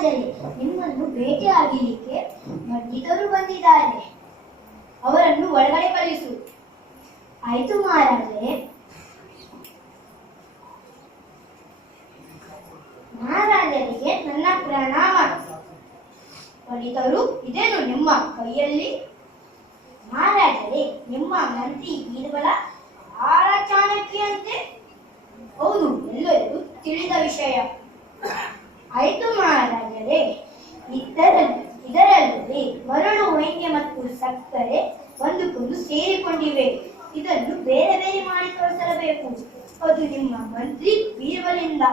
ಮಹಾರಾಜರೇ, ನಿಮ್ಮನ್ನು ಭೇಟಿಯಾಗಲಿಕ್ಕೆ ಪಂಡಿತರು ಬಂದಿದ್ದಾರೆ. ಅವರನ್ನು ಒಳಗಡೆ ಕಳಿಸು. ಆಯ್ತು ಮಹಾರಾಜರೇ. ಮಹಾರಾಜರಿಗೆ ನನ್ನ ಪ್ರಣಾಮ. ಪಂಡಿತರು, ಇದೇನು ನಿಮ್ಮ ಕೈಯಲ್ಲಿ? ಮಹಾರಾಜರೇ, ನಿಮ್ಮ ಮಂತ್ರಿ ಬೀರ್ಬಲ ಬಹಳ ಚಾಣಕ್ಯಂತೆ. ಹೌದು, ಎಲ್ಲರಿಗೂ ತಿಳಿದ ವಿಷಯ. ಆಯ್ತು ಮಹಾರಾಜರೇ, ಇದರಲ್ಲಿ ಮರಳು, ವೆಂಗೆ ಮತ್ತು ಸಕ್ಕರೆ ಒಂದಕ್ಕೊಂದು ಸೇರಿಕೊಂಡಿವೆ. ಇದನ್ನು ಬೇರೆ ಬೇರೆ ಮಾಡಿ ತೋರಿಸಬೇಕು. ಅದು ನಿಮ್ಮ ಮಂತ್ರಿ ಬೀರ್ಬಲಿಂದ.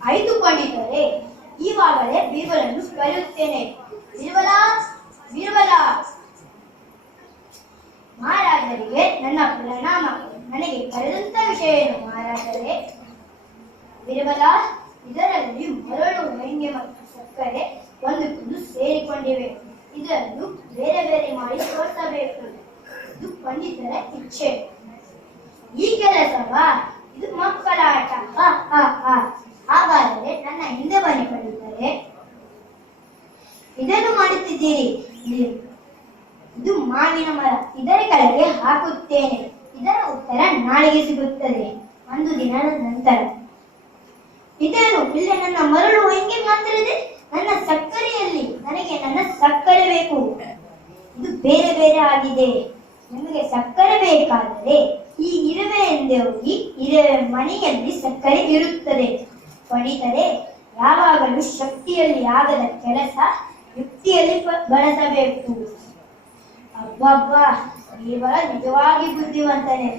ಆಯ್ತು ಪಂಡಿತರೇ, ಈವಾಗಲೇ ಬೀರ್ಬಲನ್ನು ಕರೆಯುತ್ತೇನೆ. ಬೀರ್ಬಲ, ಬೀರ್ಬಲ. ಮಹಾರಾಜರಿಗೆ ನನ್ನ ಪ್ರಣಾಮ. ನನಗೆ ಕರೆದಂತ ವಿಷಯ ಏನು ಮಹಾರಾಜರೇ? ಬೀರ್ಬಲ, ಇದರಲ್ಲಿ ಮರಳು, ವೆಂಗೆ ಮತ್ತು ಸಕ್ಕರೆ ಒಂದಕ್ಕೊಂದು ಸೇರಿಕೊಂಡಿವೆ. ಇದನ್ನು ಬೇರೆ ಬೇರೆ ಮಾಡಿ ತೋರಿಸಬೇಕು. ಇದು ಪಂಡಿತರ ಇಚ್ಛೆ. ಈ ಕೆಲಸವಾ? ಇದು ಮಕ್ಕಳ ಆಟ. ಹಾಗಾದರೆ ನನ್ನ ಹಿಂದೆ ಬನ್ನಿ ಪಂಡಿತರೆ. ಇದನ್ನು ಮಾಡುತ್ತಿದ್ದೀರಿ? ಇದು ಮಾವಿನ ಮರ. ಇದರ ಕೆಳಗೆ ಹಾಕುತ್ತೇನೆ. ಇದರ ಉತ್ತರ ನಾಳೆಗೆ ಸಿಗುತ್ತದೆ, ಒಂದು ದಿನದ ನಂತರ. ಇದೇನು ಇಲ್ಲಿ ನನ್ನ ಮರಳು ಹೆಂಗೆ ಮಾತ್ರ ಇದೆ? ನನ್ನ ಸಕ್ಕರೆಯಲ್ಲಿ ನನಗೆ ನನ್ನ ಸಕ್ಕರೆ ಬೇಕು. ಇದು ಬೇರೆ ಬೇರೆ ಆಗಿದೆ. ನಿಮಗೆ ಸಕ್ಕರೆ ಬೇಕಾದರೆ ಈ ಇರುವೆ ಎಂದೇ ಹೋಗಿ ಇರುವೆ ಮನೆಯಲ್ಲಿ ಸಕ್ಕರೆ ಇರುತ್ತದೆ. ಪಂಡಿತರೆ, ಯಾವಾಗಲೂ ಶಕ್ತಿಯಲ್ಲಿ ಆಗದ ಕೆಲಸ ಯುಕ್ತಿಯಲ್ಲಿ ಬಳಸಬೇಕು. ಅಬ್ಬಬ್ಬಾ, ಬೀರ್ಬಲ ನಿಜವಾಗಿ ಬುದ್ಧಿವಂತನೇ.